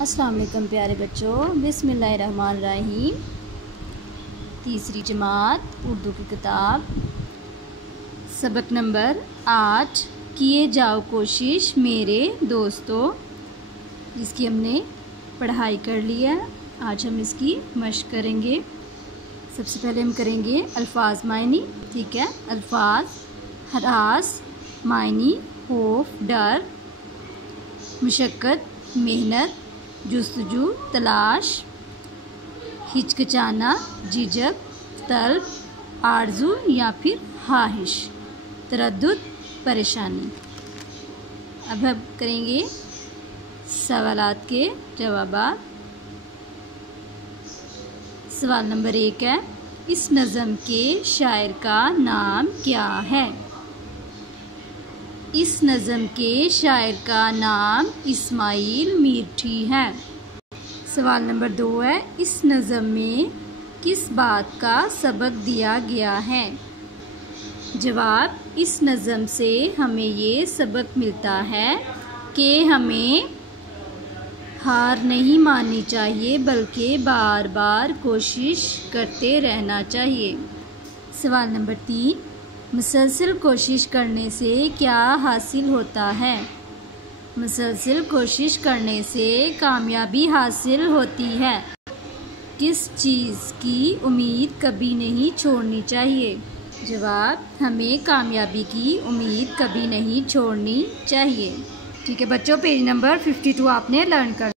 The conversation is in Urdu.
السلام علیکم پیارے بچوں، بسم اللہ الرحمن الرحیم۔ تیسری جماعت اردو کی کتاب سبق نمبر 8 کیے جاؤ کوشش میرے دوستو، جس کی ہم نے پڑھائی کر لی ہے۔ آج ہم اس کی مشق کریں گے۔ سب سے پہلے ہم کریں گے الفاظ معنی، ٹھیک ہے۔ الفاظ: ہراس، معنی خوف، ڈر، مشقت محنت، جستجو تلاش، ہچکچانا جھجک، طلب آرزو یا پھر خواہش، تردد پریشانی۔ اب ہم کریں گے سوالات کے جوابات۔ سوال نمبر 1 ہے، اس نظم کے شاعر کا نام کیا ہے؟ اس نظم کے شاعر کا نام اسماعیل میرٹھی ہے۔ سوال نمبر 2 ہے، اس نظم میں کس بات کا سبق دیا گیا ہے؟ جواب: اس نظم سے ہمیں یہ سبق ملتا ہے کہ ہمیں ہار نہیں ماننی چاہیے بلکہ بار بار کوشش کرتے رہنا چاہیے۔ سوال نمبر 3، مسلسل کوشش کرنے سے کیا حاصل ہوتا ہے؟ مسلسل کوشش کرنے سے کامیابی حاصل ہوتی ہے۔ کس چیز کی امید کبھی نہیں چھوڑنی چاہیے؟ جواب: ہمیں کامیابی کی امید کبھی نہیں چھوڑنی چاہیے۔ ٹھیک ہے بچوں، پیج نمبر 52 آپ نے لرن کر